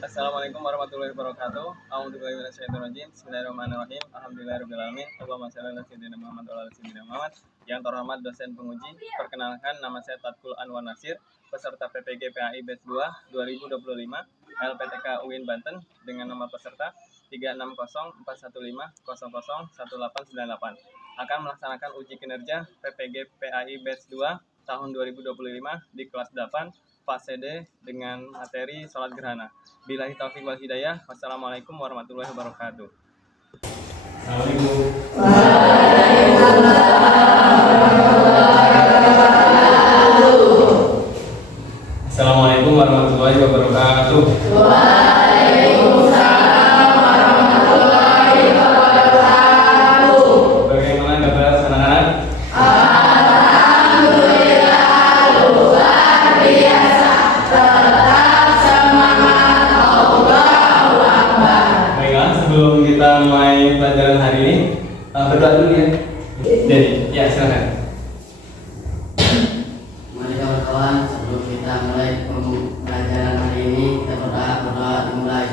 Assalamualaikum warahmatullahi wabarakatuh. A'udzubillahi minasyaitonirrajim. Bismillahirrahmanirrahim. Alhamdulillahirabbil alamin. Allahumma shalli ala sayyidina Muhammad wa ala sayyidina Muhammad. Yang terhormat dosen penguji, perkenalkan nama saya Tatkul Anwar Nasir, peserta PPG PAI Batch 2 2025 LPTK UIN Banten dengan nomor peserta 3604150019898 akan melaksanakan uji kinerja PPG PAI Batch 2 tahun 2025 di kelas 8 fase D dengan materi sholat gerhana. Billahi taufiq wal hidayah. Wassalamualaikum warahmatullahi wabarakatuh. Assalamualaikum warahmatullahi wabarakatuh. Bagaimana kabar anak-anak? Sebelum kita mulai pelajaran hari ini, berdoa dulu ya. Jadi, ya silakan. Mari kawan-kawan, sebelum kita mulai pelajaran hari ini, kita berdoa dimulai.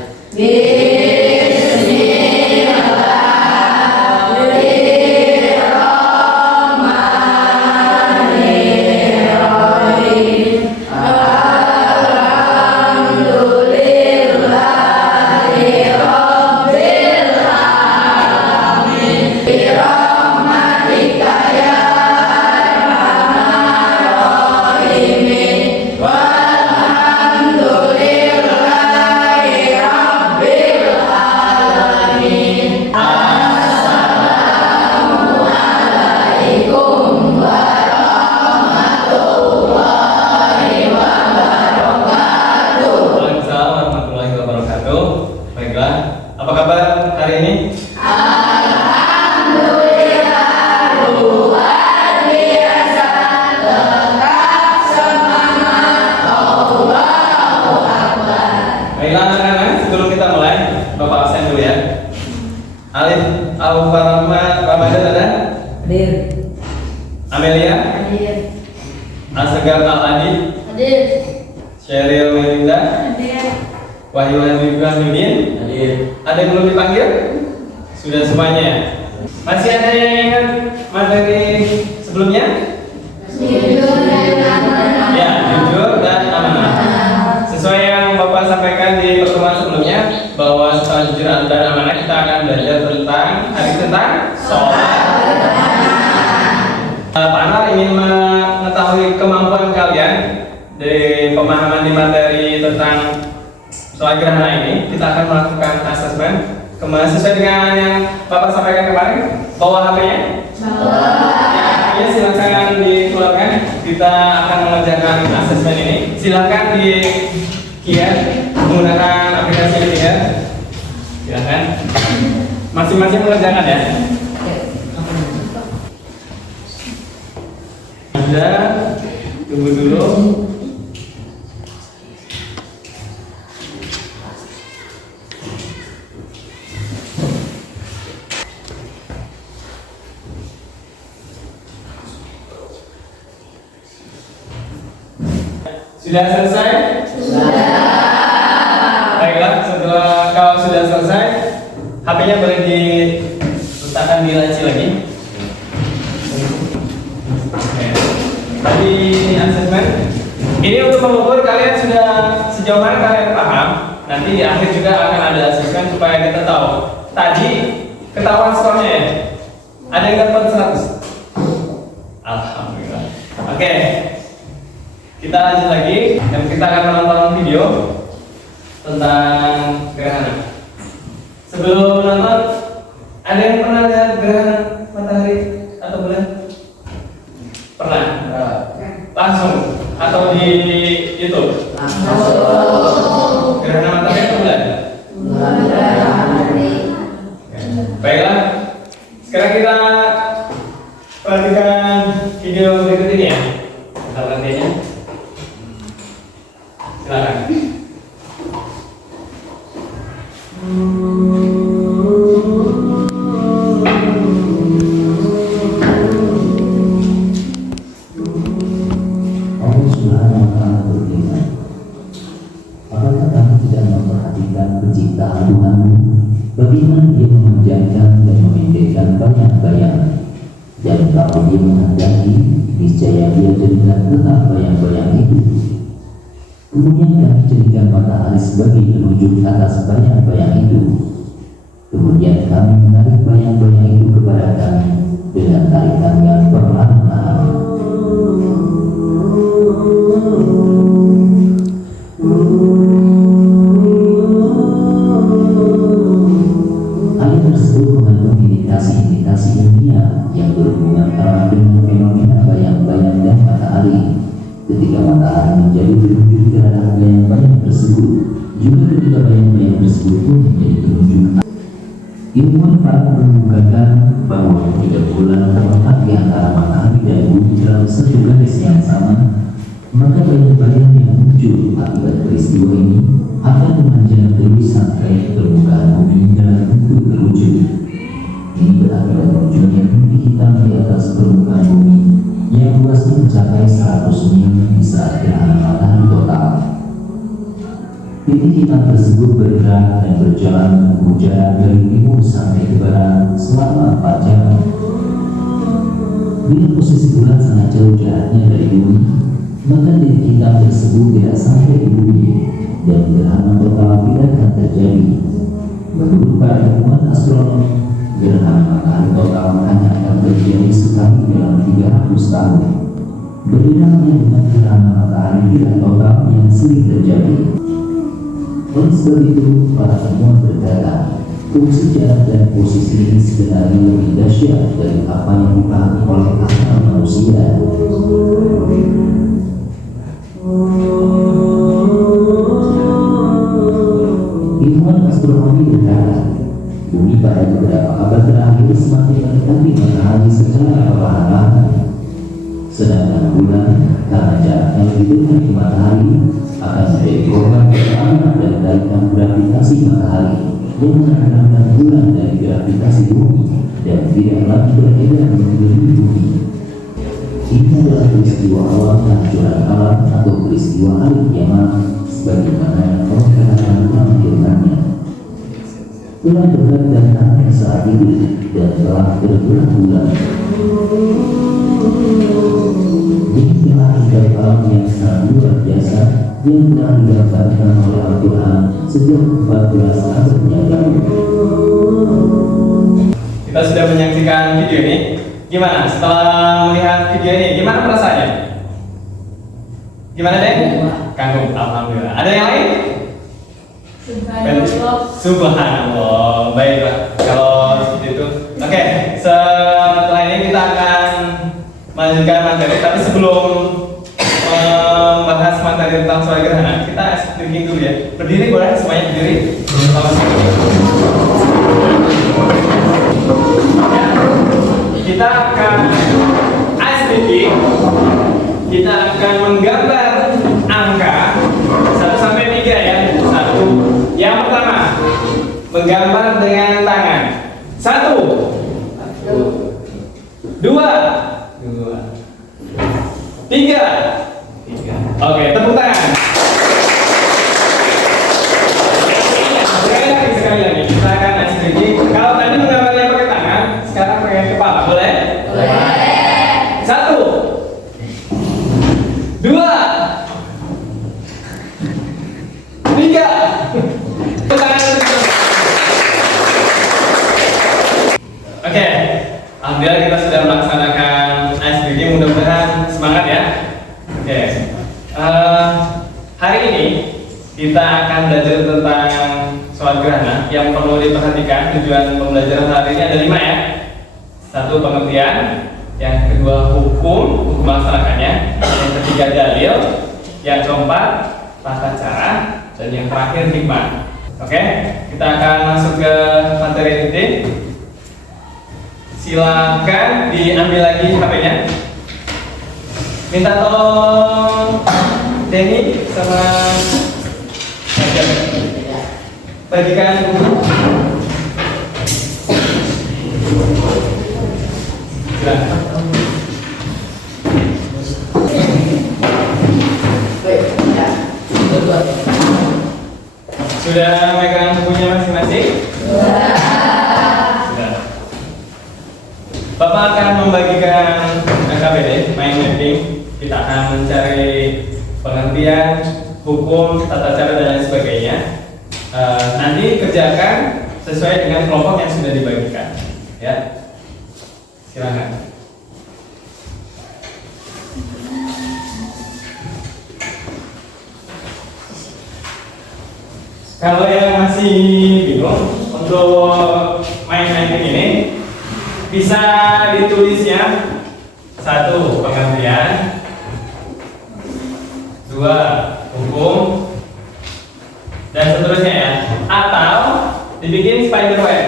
Apa kabar hari ini? Alhamdulillah, luar biasa, tetap semangat, Allahu Akbar. Baiklah anak-anak, sebelum kita mulai, Bapak absen dulu ya. Alif Al-Farahma Ramadan ada? Hadir. Amelia? Hadir. Asgar Al-Adi? Hadir. Sheryl Melinda? Hadir. Wahyu Hamidin? Hadir. Ada yang belum dipanggil? Sudah semuanya ya? Masih ada yang ingat materi sebelumnya? Jujur dan amanah. Ya, jujur dan amanah. Sesuai yang Bapak sampaikan di pertemuan sebelumnya, bahwa setelah jujur dan amanah kita akan belajar tentang sholat. Pak Anwar ingin mengetahui kemampuan kalian di pemahaman di materi tentang sholat gerhana ini. Kita akan melakukan asesmen sesuai dengan yang Bapak sampaikan kemarin. Bawa HP-nya. Ya, silakan dikeluarkan. Kita akan mengerjakan asesmen ini. Silakan di kiat menggunakan aplikasi ini ya. Silakan. Masing-masing mengerjakan ya. Sudah. Tunggu dulu. Sudah selesai? Baiklah, setelah kau sudah selesai, HP-nya boleh diletakkan di laci lagi. Oke. Tadi asesmen. Ini untuk mengukur kalian sudah sejauh mana kalian paham. Nanti di akhir juga akan ada asesmen supaya kita tahu. Tadi ketahuan skornya ya. Ada yang dapat 100? Alhamdulillah. Oke. Kita lanjut lagi dan kita akan menonton video tentang gerhana. Sebelum menonton, ada yang pernah lihat gerhana matahari atau bulan? Pernah? Langsung atau di YouTube? Langsung. Gerhana matahari atau bulan? Baiklah, sekarang kita perhatikan video berikut ini ya. Kita perhatiannya. Silakan. Allah Subhanahu wa Ta'ala berfirman, apakah kamu tidak memperhatikan penciptaan Tuhanmu, bagaimana Dia memanjangkan dan memendekkan bayang-bayang. Dan kalau Dia menghendaki, niscaya Dia jadikan tetap bayang-bayang itu. Kemudian kami jadikan matahari sebagai penunjuk atas bayang-bayang itu. Kemudian kami menarik bayang-bayang itu kepada kami dengan tarikan yang perlahan-lahan. Ayat tersebut mengandung indikasi-indikasi ilmiah yang berhubungan erat dengan fenomena bayang-bayang dan matahari. Ketika matahari menjadi penunjuk terhadap bayang-bayang tersebut, juga ketika bayang-bayang tersebut pun menjadi penunjuk. Ilmuwan Pragu mengemukakan bahwa ketika bulan terletak di antara matahari dan bumi dalam satu garis yang sama, maka bayang-bayang yang muncul akibat peristiwa ini akan memanjang terus sampai permukaan bumi dalam bentuk kerucut. Ini berakibat munculnya bintik hitam di atas permukaan bumi yang luasnya mencapai 100 mil di saat gerhana matahari total. Bintik hitam tersebut bergerak dan berjalan menempuh jarak dari timur sampai ke barat selama 4 jam. Bila posisi bulan sangat jauh jaraknya dari bumi, maka bintik hitam tersebut tidak sampai di bumi dan gerhana total tidak akan terjadi. Menurut para ilmuwan astronomi, gerhana matahari total hanya akan terjadi sekali dalam 300 tahun. Berbeda halnya dengan gerhana matahari tidak total yang sering terjadi. Oleh sebab itu, para ilmuwan berkata, fungsi jarak dan posisi ini sebenarnya lebih dahsyat dari apa yang dipahami oleh akal manusia. Ilmuwan astronomi berkata, bumi pada beberapa abad terakhir semakin mendekati matahari secara perlahan-lahan. Sedangkan bulan, karena jaraknya lebih dekat ke matahari, akan menjadi korban tekanan dan tarikan gravitasi matahari yang menenangkan bulan dari gravitasi bumi dan tidak lagi beredar mengelilingi bumi. Ini adalah peristiwa awal kehancuran alam atau peristiwa hari kiamat, sebagaimana yang Allah katakan dalam firman-Nya. Telah dekat dan datang saat itu dan telah terbelah bulan. Inilah indera alam yang sangat luar biasa yang telah digambarkan oleh Al-Quran sejak 14 abad yang lalu. Kita sudah menyaksikan video ini. Gimana setelah melihat video ini? Gimana perasaannya? Gimana deh? Kagum, alhamdulillah. Ada yang lain? Subhanallah. Baiklah. Kalau seperti itu, oke. Setelah ini kita akan melanjutkan materi. Tapi sebelum membahas materi tentang soal gerhana, kita speaking dulu ya. Berdiri boleh semuanya berdiri. Kita akan speaking. Kita akan menggambar angka 1 sampai 3 ya. 1. Yang pertama, menggambar dengan tangan. 1 2 3. Oke, tepuk tangan. Sekali lagi. Kita akan speaking. Kalau tadi menggambarnya pakai tangan, sekarang pakai kepala. Boleh? Boleh. 1 2 3. Oke, alhamdulillah kita sudah melaksanakan speaking. Mudah-mudahan semangat ya. Oke, hari ini kita akan belajar tentang soal gerhana yang perlu diperhatikan. Tujuan pembelajaran hari ini ada 5 ya. 1, pengertian. Yang kedua, hukum melaksanakannya. Yang ketiga, dalil. Yang keempat, tata cara. Dan yang terakhir, hikmah. Oke, kita akan masuk ke materi inti. Silakan diambil lagi HP-nya. Minta tolong Denny sama Fajar bagikan buku. Silakan. Sudah megang bukunya? pengertian, hukum, tata cara dan lain sebagainya. Nanti kerjakan sesuai dengan kelompok yang sudah dibagikan. Ya, silakan. Kalau yang masih bingung untuk main-main ini, bisa ditulisnya 1. Pengertian, 2. Hukum, dan seterusnya ya. Atau dibikin spider web.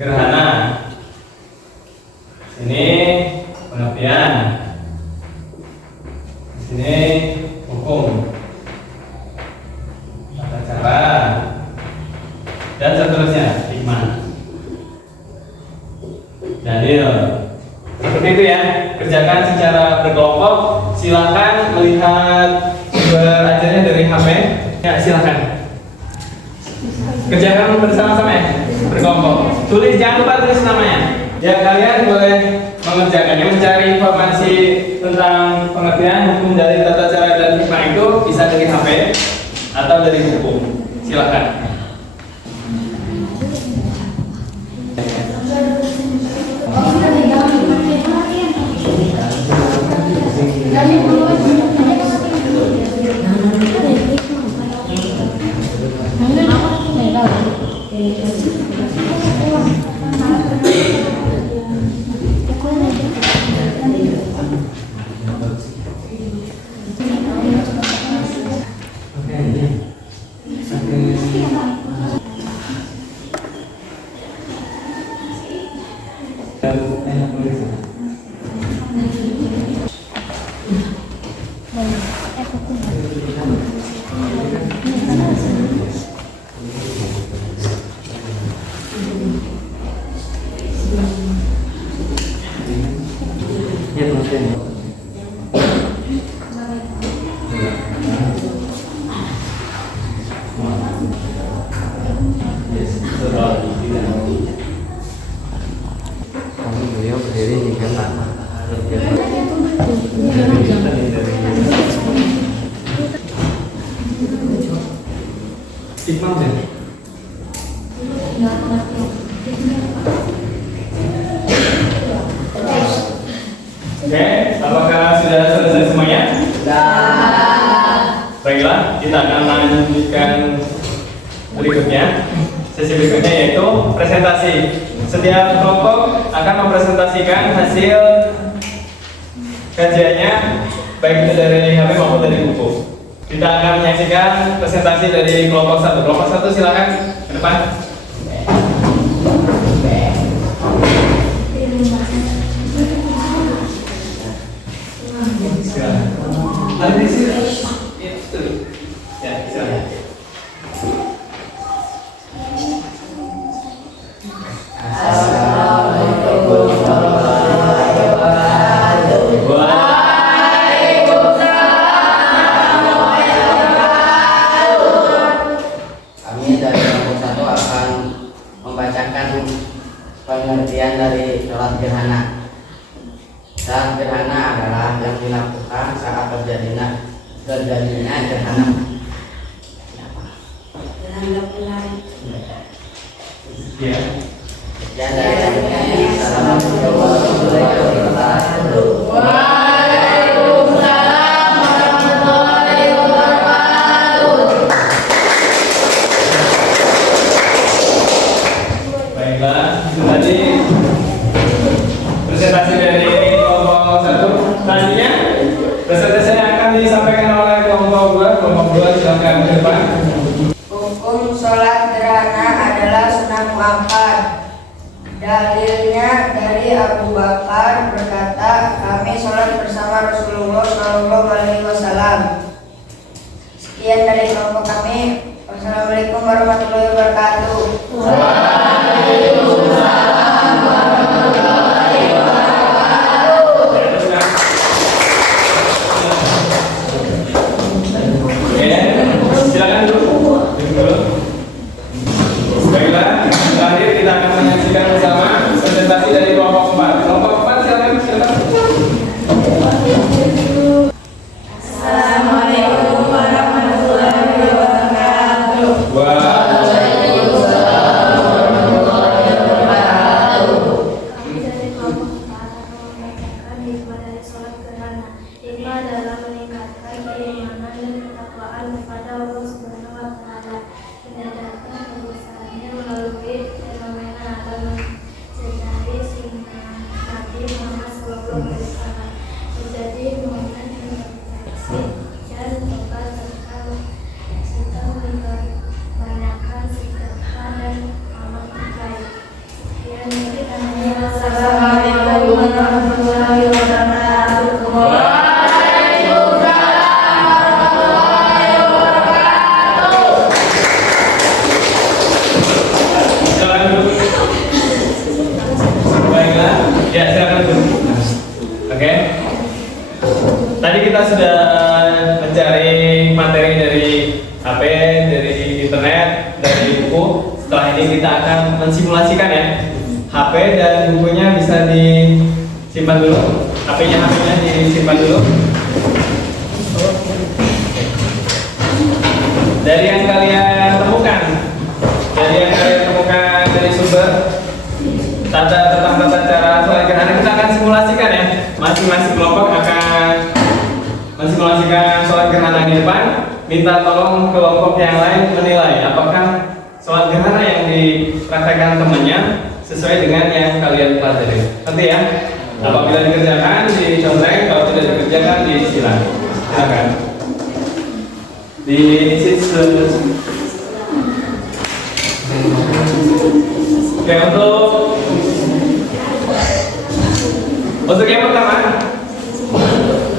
Gerhana. Sini pengertian. Sini hukum. Tata cara. Dan seterusnya. Hikmah. Dalil. Seperti itu ya. Kerjakan secara berkelompok. Silakan melihat belajarnya dari HP. Ya, silakan. Kerjakan bersama-sama ya, berkelompok. Tulis, jangan lupa tulis namanya. Ya, kalian boleh mengerjakannya, mencari informasi tentang pengertian, hukum, dari tata cara dan hikmah itu bisa dari HP atau dari buku. Silakan. Beliau berdiri di depan. Hikmah ya. Oke, apakah sudah selesai semuanya? Sudah. Baiklah, kita akan lanjutkan berikutnya. Sesi berikutnya yaitu presentasi. Setiap kelompok akan mempresentasikan hasil kajiannya, baik itu dari HP maupun dari buku. Kita akan menyaksikan presentasi dari kelompok 1. Kelompok 1 silakan ke depan. Ada di sini. Ya, silakan. Pengertian dari sholat gerhana. Sholat gerhana adalah yang dilakukan saat terjadinya gerhana. Ya. Dan dari Assalamualaikum warahmatullahi wabarakatuh. Waalaikumsalam warahmatullahi wabarakatuh. Baiklah, itu tadi presentasi dari kelompok 1. Selanjutnya presentasi yang akan disampaikan oleh kelompok 2. Kelompok 2 silakan ke depan. Hukum sholat gerhana adalah sunnah muakkad. Dalilnya dari Abu Bakar berkata, kami sholat bersama Rasulullah Shallallahu Alaihi Wasallam. Sekian dari kelompok kami. Wassalamualaikum warahmatullahi wabarakatuh. Waalaikumsalam warahmatullahi wabarakatuh. Silakan dulu. Baiklah, terakhir kita akan menyaksikan bersama presentasi dari kelompok 4. Kelompok 4 silakan. kita akan mensimulasikan ya. HP dan bukunya bisa disimpan dulu. HP-nya disimpan dulu. Dari yang kalian temukan dari sumber tentang tata cara sholat gerhana, kita akan simulasikan ya. Masing-masing kelompok akan mensimulasikan sholat gerhana di depan. Minta tolong kelompok yang lain menilai apakah sholat gerhana yang dipraktekkan temannya sesuai dengan yang kalian pelajari. Nanti ya, apabila dikerjakan dicontek, kalau tidak dikerjakan disilang. Silakan. Di Oke, untuk yang pertama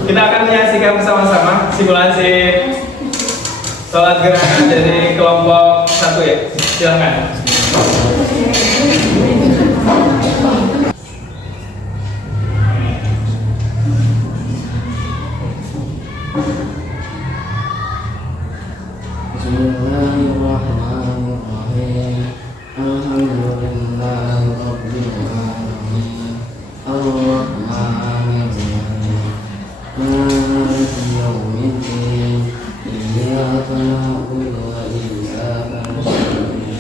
kita akan menyaksikan bersama-sama simulasi sholat gerhana dari kelompok 1 ya. Silakan. Bismillahirrahmanirrahim. Alhamdulillahirabbil alamin. Arrahmanirrahim. Maliki yaumiddin. Iyyaka na'budu wa iyyaka nasta'in.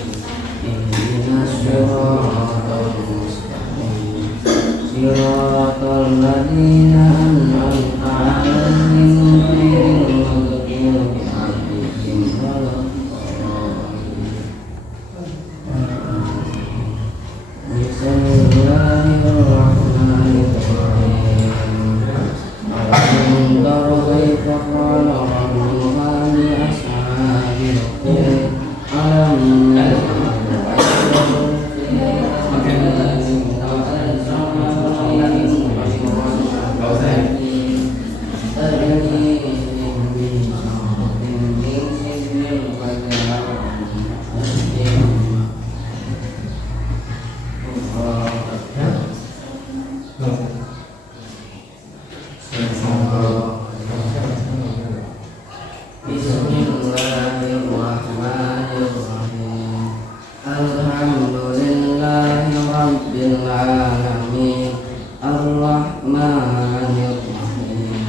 Ihdinas siratal mustaqim. Siratal ladzina an'amta 'alaihim ghairil maghdubi 'alaihim waladdallin. Bismillahirrahmanirrahim. Alam tara kaifa qala rabbuka li ashabil fil. Alam Bismillahirrahmanirrahim. Alhamdulillahi rabbil alamin. Arrahmanirrahim.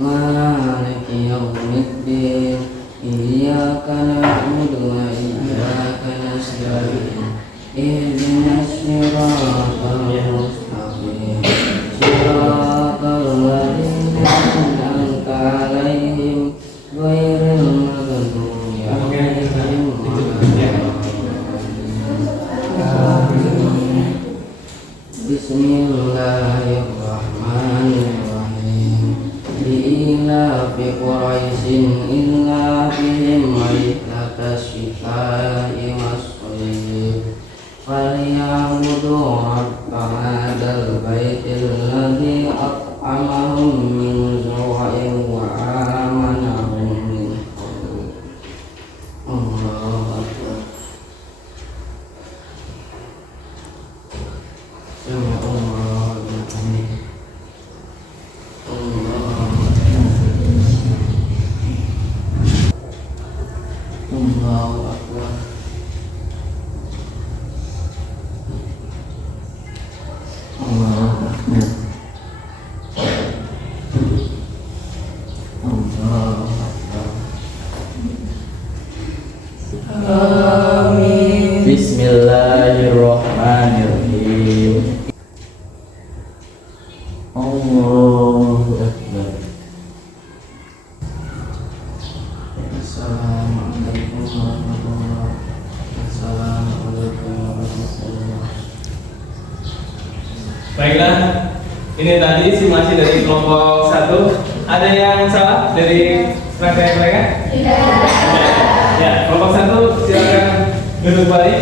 Maliki yaumiddin. Iyyaka na'budu wa iyyaka nasta'in. Ihdinas siratal mustaqim. Siratal ladzina an'amta 'alaihim ghairil maghdubi 'alaihim waladdallin. Bismillahirrahmanirrahim. Li'ilafi Quraisyin ilafihim rihlatas syita'i was-shayf. Falyabudu rabba hadzal baitil ladzi at'amahum min ju'in wa amanahum min khauf. Allahu akbar. Allahu akbar. Allahu akbar. Allahu akbar. Allahu akbar. Amin. Bismillahirrahmanirrahim. Allahu akbar. Assalamualaikum warahmatullahi wabarakatuh. Assalamualaikum warahmatullahi wabarakatuh. Baiklah, ini tadi simulasi dari kelompok 1. Ada yang salah dari rangkaian mereka? Tidak. Ya, kelompok 1 silakan duduk balik.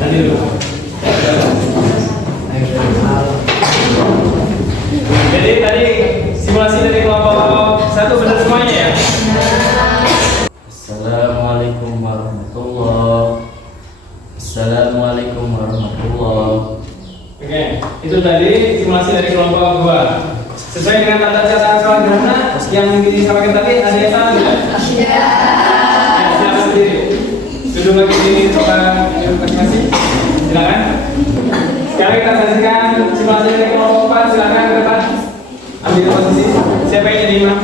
Tadi dulu. Jadi tadi simulasi dari kelompok 1 benar semuanya ya? Assalamualaikum warahmatullahi. Assalamualaikum warahmatullahi. Oke, itu tadi simulasi dari kelompok 2. Sesuai dengan tata cara sholat gerhana yang disampaikan tadi, ada yang salah tidak? Tidak. Ya, silakan berdiri. Duduk Sebelum lagi ini tempat masing-masing, silakan. Sekarang kita saksikan simulasi dari kelompok 4. Silakan ke depan. Ambil posisi. Siapa yang jadi imam?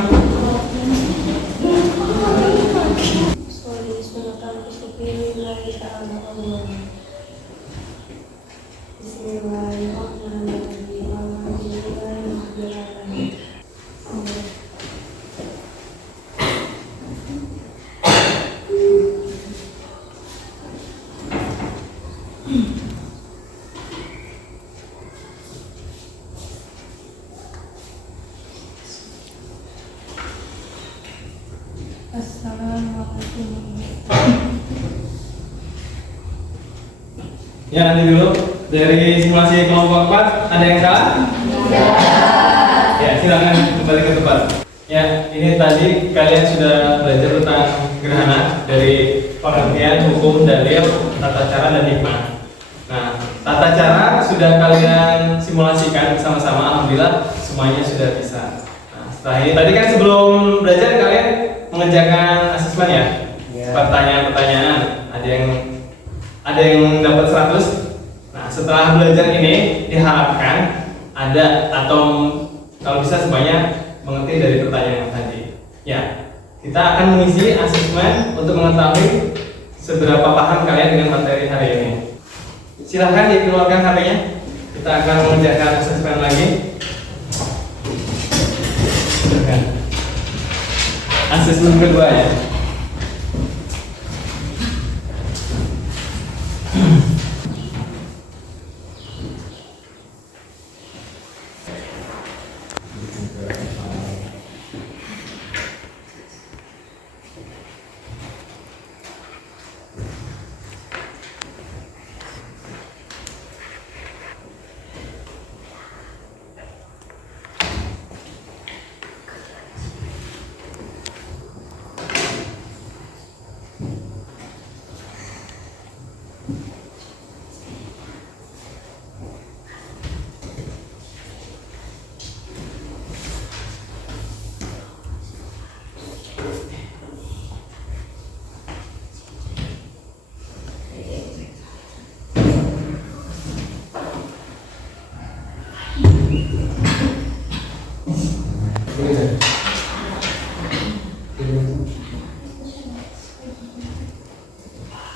Ya, nanti dulu dari simulasi kelompok 4 ada yang salah? Ya, silakan kembali ke tempat. Ya, ini tadi kalian sudah belajar tentang gerhana dari pengertian, hukum, dalil, tata cara, dan hikmah. Nah, tata cara sudah kalian simulasikan bersama-sama. Alhamdulillah semuanya sudah bisa. Nah, setelah ini tadi kan sebelum belajar kalian mengerjakan asesmen ya? Pertanyaan-pertanyaan. Ada yang dapat 100. Nah, setelah belajar ini diharapkan ada atau kalau bisa semuanya mengerti dari pertanyaan yang tadi. Ya, kita akan mengisi asesmen untuk mengetahui seberapa paham kalian dengan materi hari ini. Silahkan dikeluarkan HP-nya. Kita akan mengerjakan asesmen lagi. Silahkan. Asesmen kedua ya.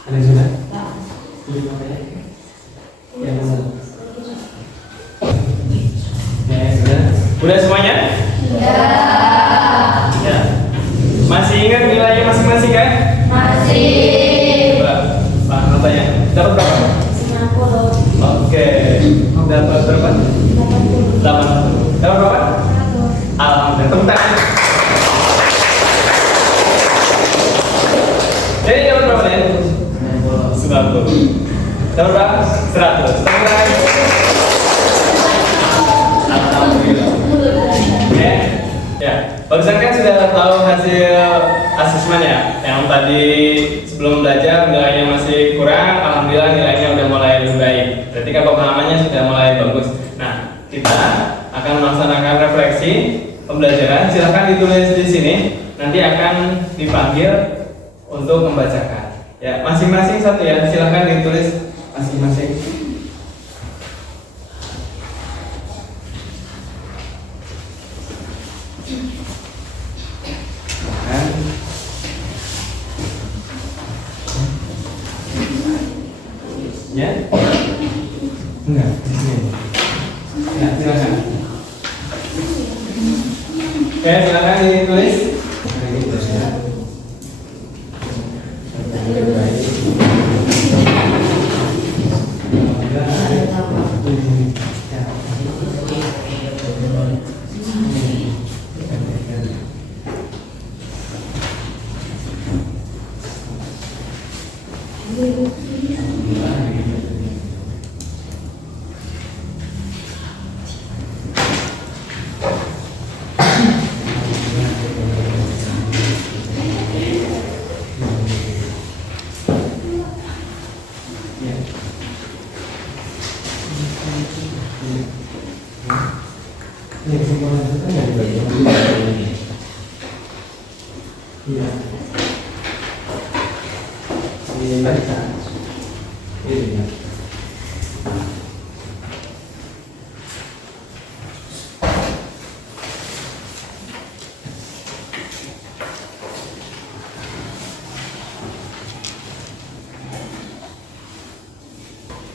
Ada yang sudah? Ya, sudah. Ya, sudah. Udah semuanya? Ya. Masih ingat nilainya masing-masing kan? Masih. Pak, notanya dapat berapa? 90. Oke. Dapat berapa? 80. Dapat berapa? Alhamdulillah. Tepuk tangan. Jadi dapat berapa ya? 90. Dapat berapa? 100. Tepuk tangan. Alhamdulillah. Oke. Ya, barusan kan sudah tahu hasil asesmen ya. Yang tadi sebelum belajar nilainya masih kurang, alhamdulillah nilainya udah mulai lebih baik. Berarti kan pemahamannya sudah mulai bagus. Nah, kita akan melaksanakan refleksi pembelajaran. Silahkan ditulis di sini. Nanti akan dipanggil untuk membacakan. Ya, masing-masing satu ya. Silahkan ditulis masing-masing. Ya? Enggak, di sini. Ya, silakan. Oke, silakan ditulis. baca. Ini ya.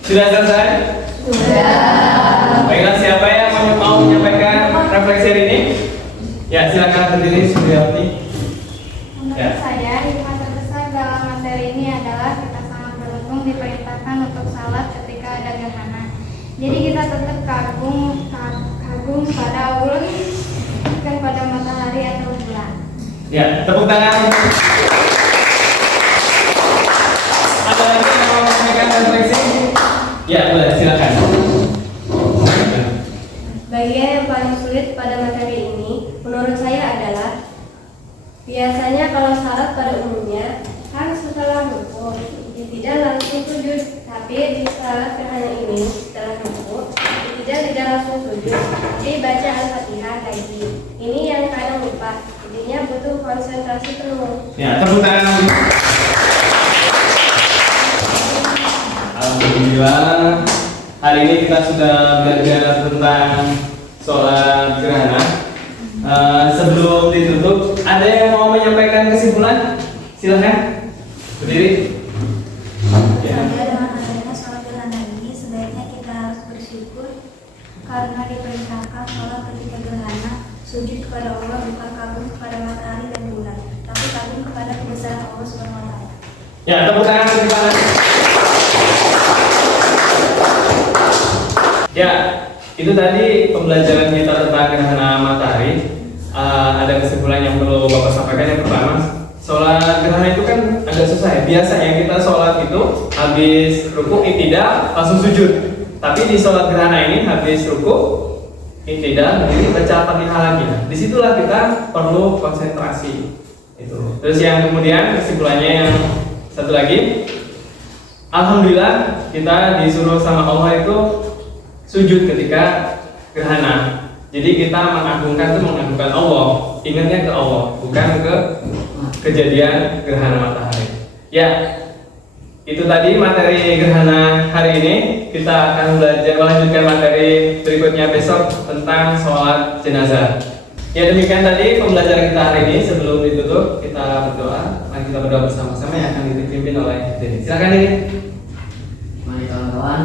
Sudah selesai? Baiklah, siapa yang mau menyampaikan refleksi hari ini? Ya, silakan berdiri, Suryati. Menurut Ya. saya, hikmah terbesar dalam materi ini adalah kita sangat beruntung diperintahkan untuk salat ketika ada gerhana. Jadi kita tetap kagum pada Allah, bukan pada matahari atau bulan. Ya, tepuk tangan. Ada lagi yang mau menyampaikan refleksi? Ya, boleh, silakan. Bagian yang paling sulit pada materi ini menurut saya adalah biasanya kalau salat pada umumnya kan setelah rukuk tidak langsung sujud, tapi di salat gerhana ini setelah rukuk tidak langsung sujud, tapi baca Al-Fatihah lagi. Ini yang kadang lupa, jadinya butuh konsentrasi penuh. Ya, tepuk tangan. Alhamdulillah, hari ini kita sudah belajar tentang sholat gerhana. Sebelum ditutup, ada yang mau menyampaikan kesimpulan? Silahkan berdiri. Ya. Dengan adanya sholat gerhana ini, sebaiknya kita harus bersyukur karena diperintahkan sholat ketika gerhana, sujud kepada Allah, bukan kagum kepada matahari dan bulan, tapi kagum kepada kebesaran Allah Subhanahu wa Ta'ala. Ya, tepuk tangan, tepuk tangan. Ya, itu tadi pembelajaran kita tentang gerhana matahari. Ada kesimpulan yang perlu Bapak sampaikan. Yang pertama, sholat gerhana itu kan agak susah ya. Biasanya kita sholat itu habis ruku iktidal langsung sujud. Tapi di sholat gerhana ini habis ruku iktidal berdiri baca Al-Fatihah lagi. Nah, disitulah kita perlu konsentrasi. Itu. Terus yang kemudian kesimpulannya yang satu lagi, alhamdulillah kita disuruh sama Allah itu sujud ketika gerhana. Jadi kita mengagungkan Allah, ingatnya ke Allah, bukan ke kejadian gerhana matahari. Ya, itu tadi materi gerhana hari ini. Kita akan melanjutkan materi berikutnya besok tentang sholat jenazah. Ya, demikian tadi pembelajaran kita hari ini. Sebelum ditutup, kita berdoa. Mari kita berdoa bersama-sama yang akan dipimpin oleh Deni. Silakan Deni. Mari kawan-kawan,